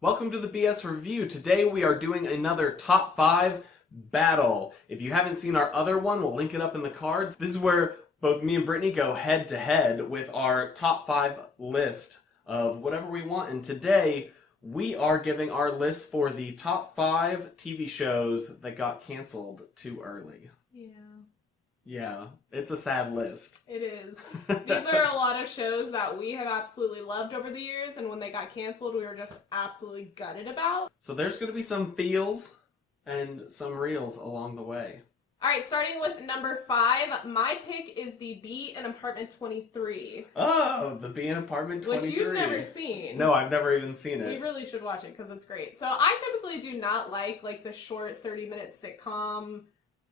Welcome to the BS Review. Today we are doing another top 5 battle. If you haven't seen our other one, we'll link it up in the cards. This is where both me and Brittany go head to head with our top 5 list of whatever we want. And today we are giving our list for the top 5 TV shows that got canceled too early. Yeah, it's a sad list. It is. These are a lot of shows that we have absolutely loved over the years, and when they got canceled, we were just absolutely gutted about. So there's going to be some feels and some reels along the way. All right, starting with number 5, my pick is The Bee in Apartment 23. Oh, The Bee in Apartment 23. Which you've never seen. No, I've never even seen it. You really should watch it because it's great. So I typically do not like the short 30-minute sitcom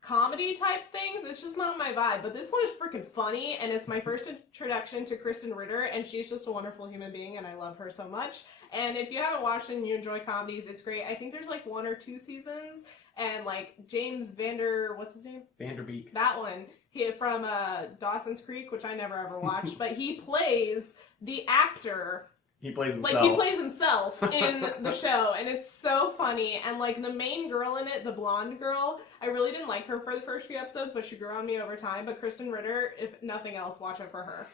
comedy type things. It's just not my vibe, but this one is freaking funny, and it's my first introduction to Kristen Ritter, and she's just a wonderful human being, and I love her so much. And if you haven't watched it and you enjoy comedies, it's great. I think there's like 1 or 2 seasons, and like James what's his name? Vanderbeek. That one. He from Dawson's Creek, which I never ever watched, but he plays the actor. He plays himself. Like, he plays himself in the show, and it's so funny. And, like, the main girl in it, the blonde girl, I really didn't like her for the first few episodes, but she grew on me over time. But Kristen Ritter, if nothing else, watch it for her.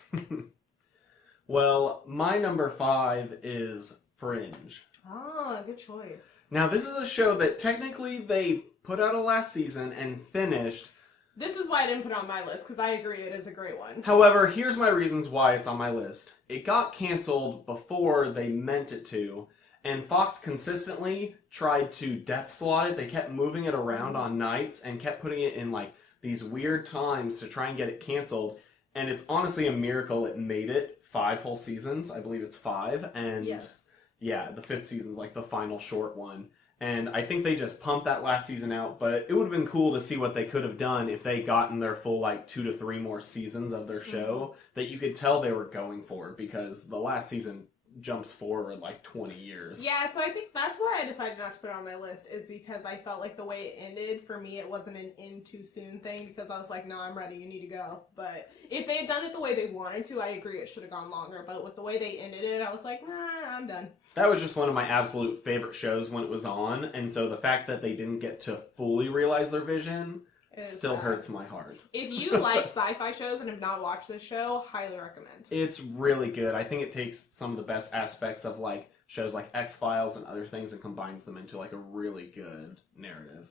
Well, my number 5 is Fringe. Oh, good choice. Now, this is a show that technically they put out a last season and finished. This is why I didn't put it on my list, because I agree it is a great one. However, here's my reasons why it's on my list. It got canceled before they meant it to, and Fox consistently tried to death slot it. They kept moving it around on nights and kept putting it in like these weird times to try and get it canceled. And it's honestly a miracle it made it 5 whole seasons. I believe it's 5. And yes. Yeah, the 5th season's like the final short one. And I think they just pumped that last season out, but it would have been cool to see what they could have done if they gotten their full like 2 to 3 more seasons of their show that you could tell they were going for, because the last season jumps forward like 20 years. Yeah, so I think that's why I decided not to put it on my list, is because I felt like the way it ended, for me, it wasn't an in too soon thing, because I was like, no, I'm ready, you need to go. But if they had done it the way they wanted to, I agree it should have gone longer. But with the way they ended it, I was like, nah, I'm done. That was just one of my absolute favorite shows when it was on, and so the fact that they didn't get to fully realize their vision still hurts my heart. If you like sci-fi shows and have not watched this show, highly recommend. It's really good. I think it takes some of the best aspects of like shows like X-Files and other things and combines them into like a really good narrative.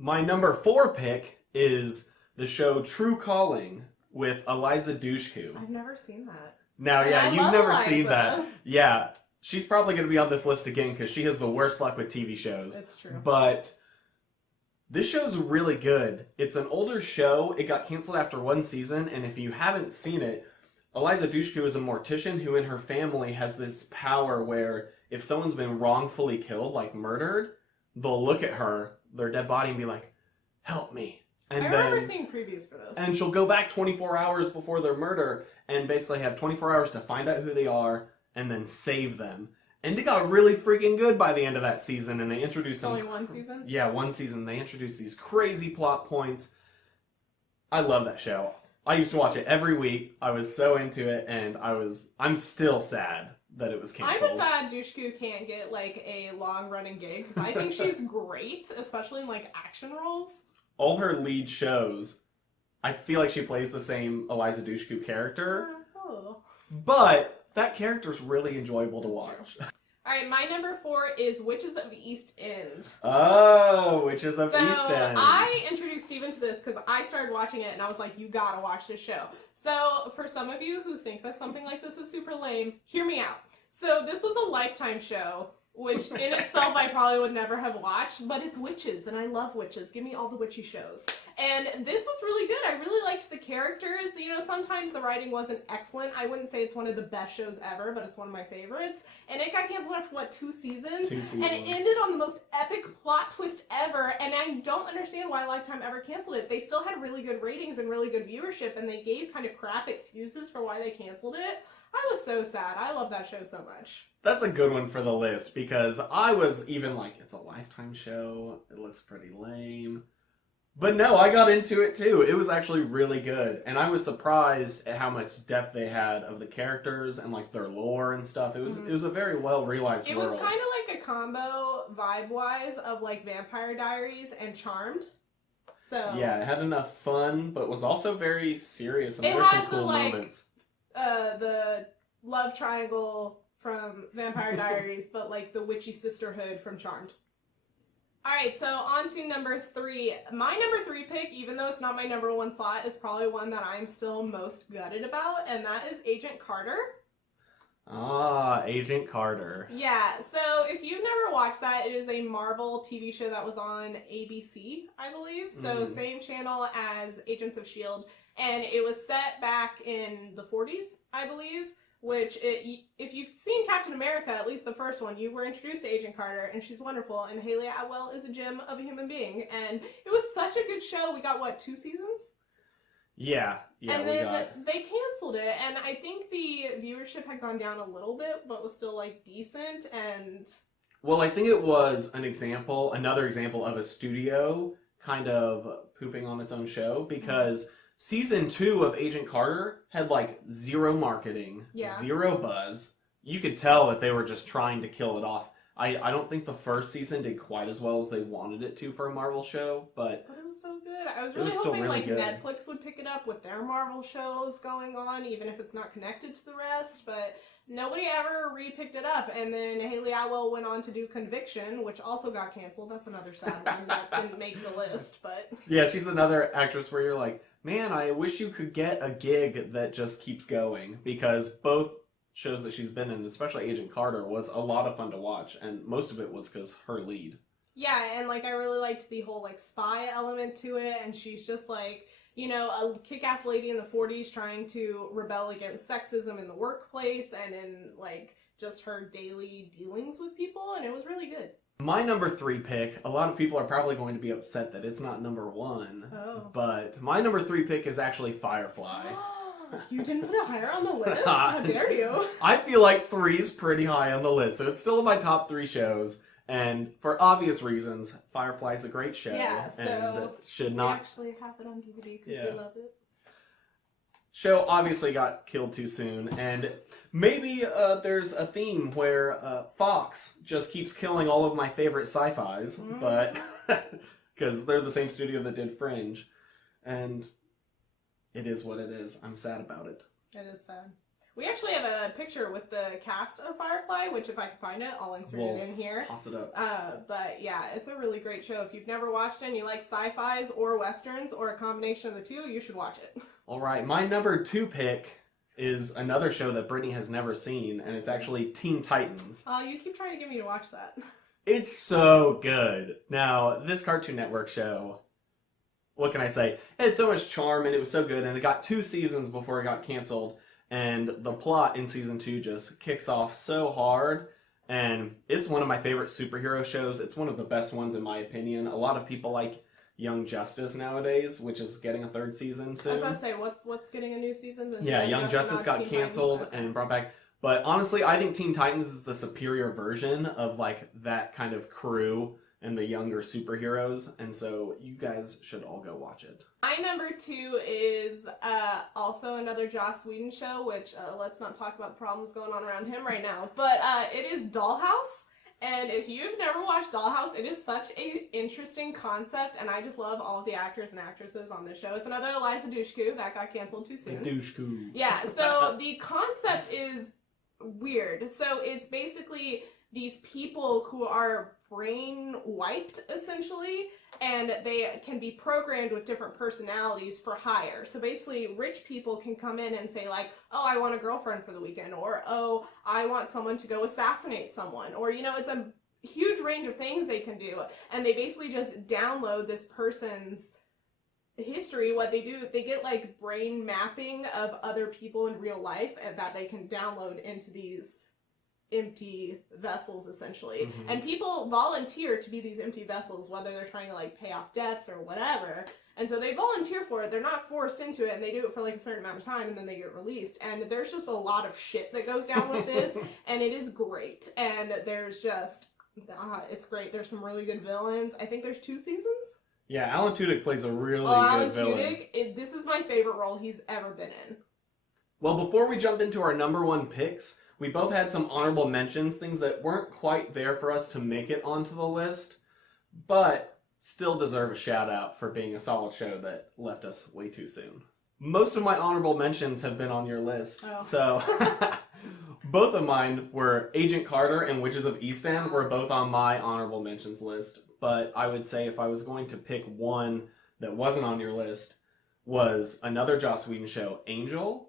My number 4 pick is the show True Calling with Eliza Dushku. I've never seen that. Now, yeah, you've never seen that. Yeah, she's probably going to be on this list again because she has the worst luck with TV shows. It's true. But this show's really good. It's an older show. It got canceled after 1 season, and if you haven't seen it, Eliza Dushku is a mortician who in her family has this power where if someone's been wrongfully killed, like murdered, they'll look at her, their dead body, and be like, help me. And I remember seeing previews for this. And she'll go back 24 hours before their murder and basically have 24 hours to find out who they are and then save them. And it got really freaking good by the end of that season, and they introduced only 1 season? Yeah, 1 season. They introduced these crazy plot points. I love that show. I used to watch it every week. I was so into it, and I'm still sad that it was canceled. I'm just sad Dushku can't get like a long-running gig, because I think she's great, especially in like action roles. All her lead shows, I feel like she plays the same Eliza Dushku character. A little. But that character's really enjoyable to watch. All right, my number 4 is Witches of East End. Oh, Witches of East End. I introduced Stephen to this because I started watching it and I was like, you gotta watch this show. So for some of you who think that something like this is super lame, hear me out. So this was a Lifetime show, which in itself I probably would never have watched, but it's witches, and I love witches. Give me all the witchy shows. And this was really good. I really liked the characters. You know, sometimes the writing wasn't excellent. I wouldn't say it's one of the best shows ever, but it's one of my favorites. And it got canceled after, what, 2 seasons? 2 seasons. And it ended on the most epic plot twist ever, and I don't understand why Lifetime ever canceled it. They still had really good ratings and really good viewership, and they gave kind of crap excuses for why they canceled it. I was so sad. I love that show so much. That's a good one for the list, because I was even like, it's a Lifetime show. It looks pretty lame. But no, I got into it too. It was actually really good. And I was surprised at how much depth they had of the characters and like their lore and stuff. It was a very well realized It world. was kind of like a combo vibe-wise of like Vampire Diaries and Charmed. So Yeah, it had enough fun, but was also very serious and it there were some had cool the like moments. the love triangle from Vampire Diaries, but like the witchy sisterhood from Charmed. Alright, so on to number 3. My number 3 pick, even though it's not my number 1 slot, is probably one that I'm still most gutted about, and that is Agent Carter. Ah, Agent Carter. Yeah, so if you've never watched that, it is a Marvel TV show that was on ABC, I believe. So same channel as Agents of S.H.I.E.L.D. And it was set back in the 40s, I believe. Which, if you've seen Captain America, at least the first one, you were introduced to Agent Carter, and she's wonderful, and Haley Atwell is a gem of a human being. And it was such a good show. We got, what, 2 seasons? Yeah, and then they canceled it, and I think the viewership had gone down a little bit, but was still, like, decent, and... Well, I think it was another example of a studio kind of pooping on its own show, because... Season 2 of Agent Carter had like 0 marketing, 0 buzz. You could tell that they were just trying to kill it off. I don't think the first season did quite as well as they wanted it to for a Marvel show, but it was so good. I was really hoping like Netflix would pick it up with their Marvel shows going on, even if it's not connected to the rest, but nobody ever re-picked it up. And then Haley Atwell went on to do Conviction, which also got canceled. That's another sad one that didn't make the list, but... Yeah, she's another actress where you're like, man, I wish you could get a gig that just keeps going, because both shows that she's been in, especially Agent Carter, was a lot of fun to watch, and most of it was because her lead. Yeah, and like I really liked the whole like spy element to it, and she's just like, you know, a kick-ass lady in the 40s trying to rebel against sexism in the workplace and in like just her daily dealings with people, and it was really good. My number 3 pick, a lot of people are probably going to be upset that it's not number 1, but my number 3 pick is actually Firefly. You didn't put it higher on the list? How dare you? I feel like 3 is pretty high on the list, so it's still in my top 3 shows, and for obvious reasons, Firefly's a great show, and should not... We actually have it on DVD because we love it. Show obviously got killed too soon, and maybe there's a theme where Fox just keeps killing all of my favorite sci-fis, but because they're the same studio that did Fringe, and it is what it is. I'm sad about it. It is sad. We actually have a picture with the cast of Firefly, which if I can find it, I'll insert it in here. Toss it up. But yeah, it's a really great show. If you've never watched it and you like sci-fis or westerns or a combination of the two, you should watch it. All right, my number 2 pick is another show that Brittany has never seen, and it's actually Teen Titans. Oh, you keep trying to get me to watch that. It's so good. Now, this Cartoon Network show, what can I say? It had so much charm, and it was so good, and it got 2 seasons before it got canceled. And the plot in season 2 just kicks off so hard. And it's one of my favorite superhero shows. It's one of the best ones in my opinion. A lot of people like Young Justice nowadays, which is getting a 3rd season soon. I was about to say, what's getting a new season? Yeah, Young Justice got canceled and brought back. But honestly, I think Teen Titans is the superior version of like that kind of crew and the younger superheroes, and so you guys should all go watch it. My number 2 is also another Joss Whedon show, which let's not talk about the problems going on around him right now, but it is Dollhouse, and if you've never watched Dollhouse, it is such a interesting concept, and I just love all of the actors and actresses on this show. It's another Eliza Dushku that got canceled too soon. Dushku. Yeah, so the concept is weird. So it's basically these people who are brain wiped, essentially, and they can be programmed with different personalities for hire. So basically, rich people can come in and say like, oh, I want a girlfriend for the weekend, or oh, I want someone to go assassinate someone, or, you know, it's a huge range of things they can do, and they basically just download this person's history. What they do, they get like brain mapping of other people in real life and that they can download into these empty vessels, essentially. And people volunteer to be these empty vessels, whether they're trying to like pay off debts or whatever, and so they volunteer for it. They're not forced into it, and they do it for like a certain amount of time, and then they get released. And there's just a lot of shit that goes down with this, and it is great. And there's just it's great. There's some really good villains. I think there's 2 seasons. Yeah, Alan Tudyk plays a really Alan good villain. Tudyk, this is my favorite role he's ever been in. Well, before we jump into our number one picks, we both had some honorable mentions, things that weren't quite there for us to make it onto the list, but still deserve a shout out for being a solid show that left us way too soon. Most of my honorable mentions have been on your list, so both of mine were Agent Carter and Witches of East End were both on my honorable mentions list, but I would say if I was going to pick one that wasn't on your list was another Joss Whedon show, Angel.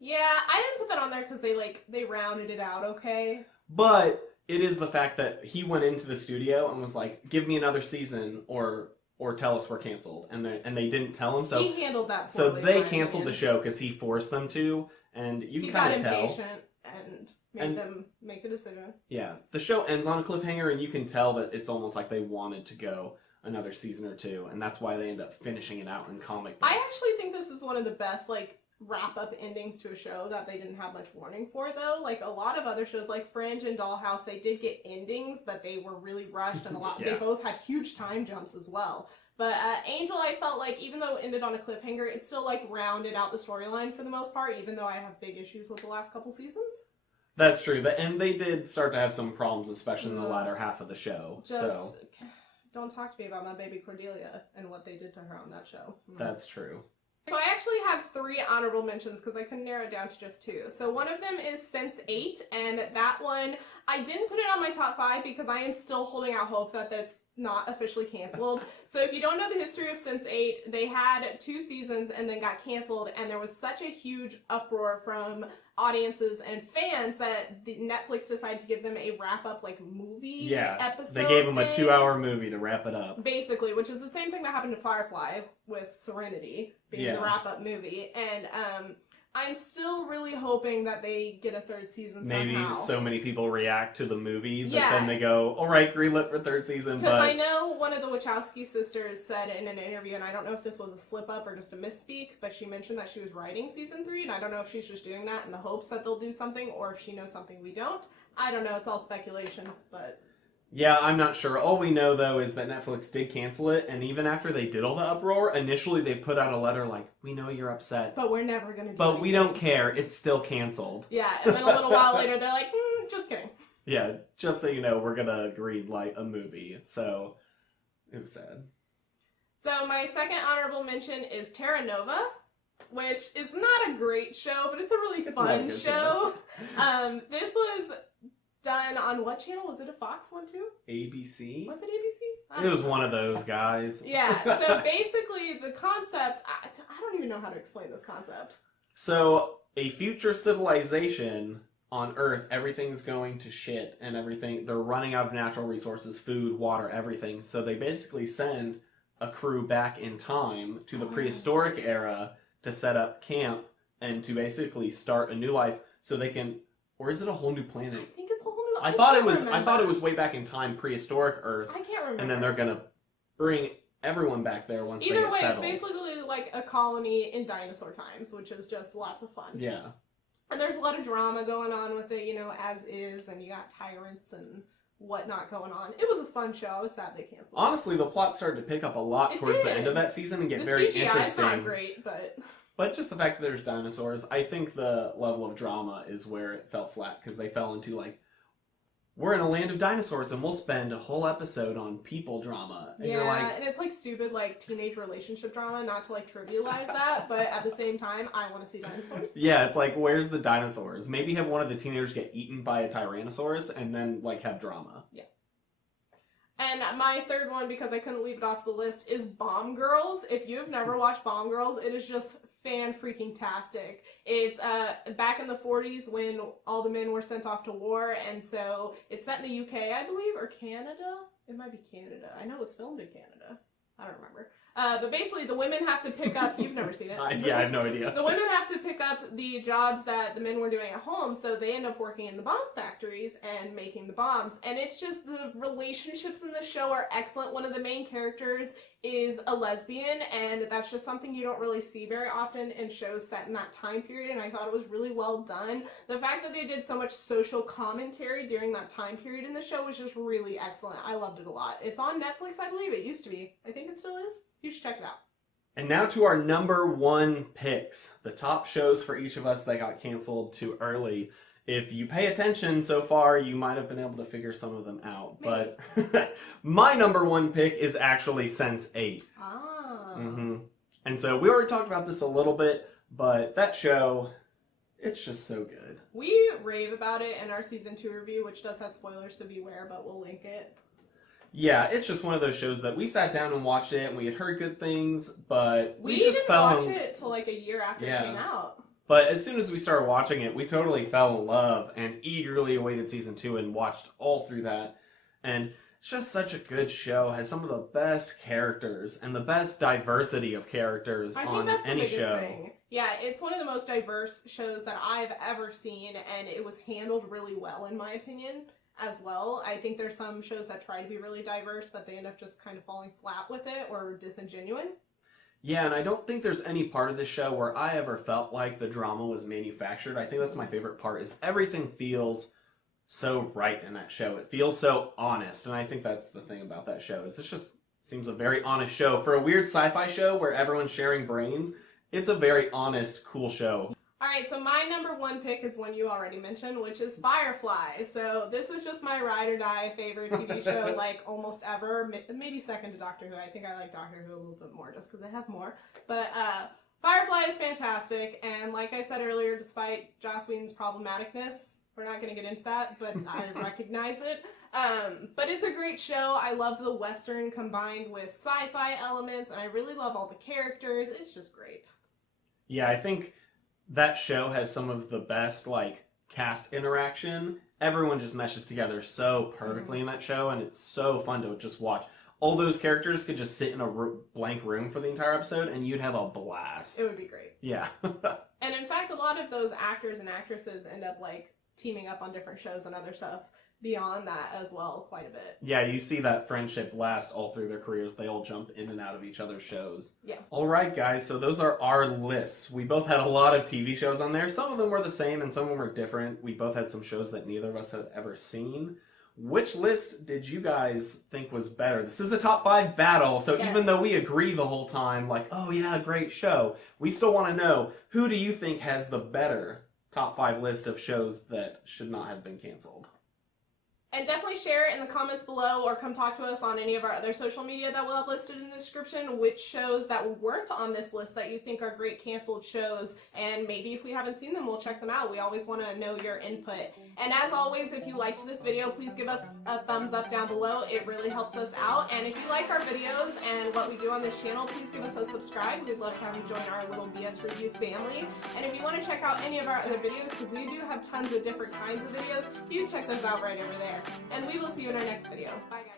Yeah, I didn't put that on there because they rounded it out okay. But it is the fact that he went into the studio and was like, "Give me another season, or tell us we're canceled," and they didn't tell him. So he handled that so poorly. they canceled the show because he forced them to, and you can kind of tell. He got impatient and made them make a decision. Yeah, the show ends on a cliffhanger, and you can tell that it's almost like they wanted to go another season or two, and that's why they end up finishing it out in comic books. I actually think this is one of the best wrap-up endings to a show that they didn't have much warning for, though. Like a lot of other shows like Fringe and Dollhouse, they did get endings, but they were really rushed, and they both had huge time jumps as well. But Angel, I felt like even though it ended on a cliffhanger, it still rounded out the storyline for the most part, even though I have big issues with the last couple seasons. That's true, and they did start to have some problems, especially in the latter half of the show. Don't talk to me about my baby Cordelia and what they did to her on that show. That's true. So I actually have 3 honorable mentions because I couldn't narrow it down to just 2. So one of them is Sense8, and that one, I didn't put it on my top 5 because I am still holding out hope that that's not officially canceled. So if you don't know the history of Sense8, they had 2 seasons and then got canceled, and there was such a huge uproar from audiences and fans that Netflix decided to give them a wrap-up movie episode. They gave them a 2-hour movie to wrap it up. Basically, which is the same thing that happened to Firefly with Serenity being the wrap-up movie. And I'm still really hoping that they get a 3rd season somehow. Maybe so many people react to the movie that then they go, all right, greenlit for 3rd season. Because I know one of the Wachowski sisters said in an interview, and I don't know if this was a slip-up or just a misspeak, but she mentioned that she was writing season 3, and I don't know if she's just doing that in the hopes that they'll do something, or if she knows something we don't. I don't know, it's all speculation, but... Yeah, I'm not sure. All we know, though, is that Netflix did cancel it, and even after they did all the uproar, initially they put out a letter like, we know you're upset. But we're never going to do But anything. we don't care. It's still canceled. Yeah, and then a little while later, they're like, just kidding. Yeah, just so you know, we're going to greenlight a movie. So, it was sad. So my second honorable mention is Terra Nova, which is not a great show, but it's a really fun show. This was... done on what channel? Was it a Fox one too? ABC? Was it ABC? It was one of those guys. Yeah, so basically the concept, I don't even know how to explain this concept. So, a future civilization on Earth, everything's going to shit and everything. They're running out of natural resources, food, water, everything. So they basically send a crew back in time to the prehistoric era to set up camp and to basically start a new life so they can... Or is it a whole new planet? I think it's a whole new... I thought it was way back in time, prehistoric Earth. I can't remember. And then they're gonna bring everyone back there once they get settled. Either way, it's basically like a colony in dinosaur times, which is just lots of fun. Yeah. And there's a lot of drama going on with it, as is, and you got tyrants and whatnot going on. It was a fun show. I was sad they canceled it. Honestly, the plot started to pick up a lot towards the end of that season and get very CGI interesting. Is not great, but... But just the fact that there's dinosaurs, I think the level of drama is where it fell flat, because they fell into, we're in a land of dinosaurs, and we'll spend a whole episode on people drama. And you're like... and it's stupid, teenage relationship drama, not to, trivialize that, but at the same time, I want to see dinosaurs. Yeah, it's where's the dinosaurs? Maybe have one of the teenagers get eaten by a Tyrannosaurus, and then, have drama. Yeah. And my third one, because I couldn't leave it off the list, is Bomb Girls. If you have never watched Bomb Girls, it is just fan-freaking-tastic. It's back in the 40s when all the men were sent off to war, and so it's set in the UK, I believe, or Canada? It might be Canada. I know it was filmed in Canada. I don't remember. But basically, the women have to pick up. You've never seen it. Yeah, I have no idea. The women have to pick up the jobs that the men were doing at home, so they end up working in the bomb factories and making the bombs. And it's just the relationships in the show are excellent. One of the main characters is a lesbian, and that's just something you don't really see very often in shows set in that time period, and I thought it was really well done. The fact that they did so much social commentary during that time period in the show was just really excellent. I loved it a lot. It's on Netflix, I believe. It used to be. I think it still is. You should check it out. And now to our number one picks, the top shows for each of us that got canceled too early. If you pay attention so far, you might have been able to figure some of them out. Maybe. But my number one pick is actually Sense8. Ah. And so we already talked about this a little bit, but that show, it's just so good. We rave about it in our season 2 review, which does have spoilers, so beware, but we'll link it. Yeah, it's just one of those shows that we sat down and watched it, and we had heard good things, but we just didn't fell watch it till like a year after it came out. But as soon as we started watching it, we totally fell in love and eagerly awaited season 2 and watched all through that. And it's just such a good show. It has some of the best characters and the best diversity of characters on any show. Thing. Yeah, it's one of the most diverse shows that I've ever seen, and it was handled really well, in my opinion, as well. I think there's some shows that try to be really diverse, but they end up just kind of falling flat with it or disingenuine. Yeah, and I don't think there's any part of the show where I ever felt like the drama was manufactured. I think that's my favorite part, is everything feels so right in that show. It feels so honest, and I think that's the thing about that show, is it just seems a very honest show. For a weird sci-fi show where everyone's sharing brains, it's a very honest, cool show. Alright, so my number one pick is one you already mentioned, which is Firefly. So this is just my ride or die favorite TV show, like, almost ever. Maybe second to Doctor Who. I think I like Doctor Who a little bit more just because it has more. But Firefly is fantastic, and like I said earlier, despite Joss Whedon's problematicness, we're not going to get into that, but I recognize it. But it's a great show. I love the Western combined with sci-fi elements, and I really love all the characters. It's just great. Yeah, I think that show has some of the best, like, cast interaction. Everyone just meshes together so perfectly in that show, and it's so fun to just watch. All those characters could just sit in a blank room for the entire episode, and you'd have a blast. It would be great. Yeah. And in fact, a lot of those actors and actresses end up, like, teaming up on different shows and other stuff beyond that as well, quite a bit. Yeah, you see that friendship last all through their careers. They all jump in and out of each other's shows. Yeah. All right, guys, so those are our lists. We both had a lot of TV shows on there. Some of them were the same and some of them were different. We both had some shows that neither of us had ever seen. Which list did you guys think was better? This is a top 5 battle, so yes. Even though we agree the whole time, like, oh yeah, great show, we still want to know, who do you think has the better top 5 list of shows that should not have been canceled? And definitely share it in the comments below, or come talk to us on any of our other social media that we'll have listed in the description, which shows that weren't on this list that you think are great canceled shows, and maybe if we haven't seen them, we'll check them out. We always want to know your input. And as always, if you liked this video, please give us a thumbs up down below. It really helps us out. And if you like our videos and what we do on this channel, please give us a subscribe. We'd love to have you join our little BS Review family. And if you want to check out any of our other videos, because we do have tons of different kinds of videos, you can check those out right over there. And we will see you in our next video. Bye, guys.